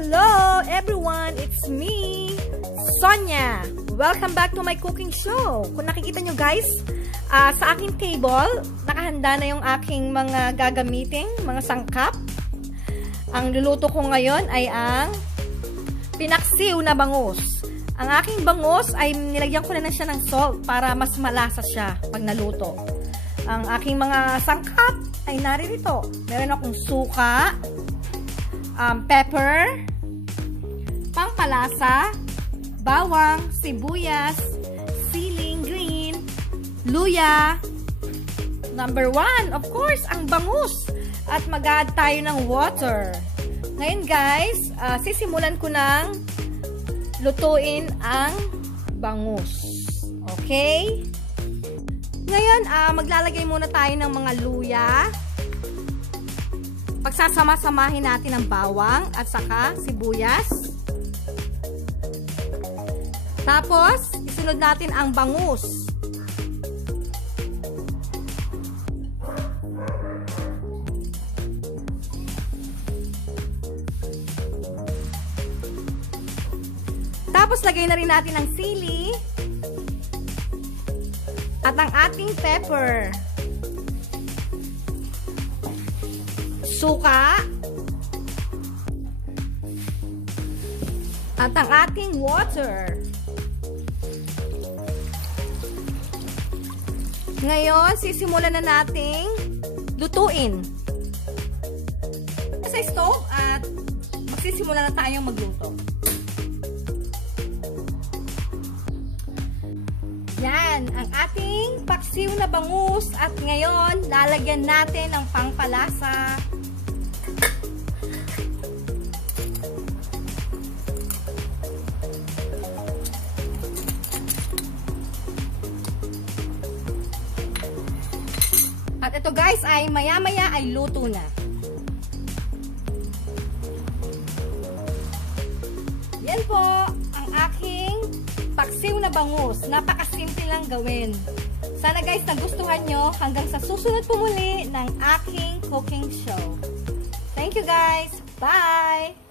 Hello everyone! It's me, Sonia. Welcome back to my cooking show. Kung nakikita nyo guys, sa aking table, nakahanda na yung aking mga gagamiting, mga sangkap. Ang luluto ko ngayon ay ang pinaksiw na bangus. Ang aking bangus ay nilagyan ko na siya ng salt para mas malasa siya pag naluto. Ang aking mga sangkap ay naririto. Meron akong suka, pepper, pampalasa, bawang, sibuyas, siling green, luya. Number 1, of course, ang bangus. At mag-add tayo ng water. Ngayon guys, sisimulan ko ng lutuin ang bangus. Okay? Ngayon, maglalagay muna tayo ng mga luya. Pagsasama-samahin natin ang bawang at saka sibuyas. Tapos, isunod natin ang bangus. Tapos, lagay na rin natin ang sili at ang ating pepper. Suka at ang ating water. Ngayon, sisimulan na nating lutuin sa stove at magsisimula na tayong magluto. Yan, ang ating paksiw na bangus at ngayon, lalagyan natin ng pangpalasa. At ito guys ay maya-maya ay luto na. Yan po ang aking paksiw na bangus. Napakasimple lang gawin. Sana guys nagustuhan nyo hanggang sa susunod po muli ng aking cooking show. Thank you guys. Bye!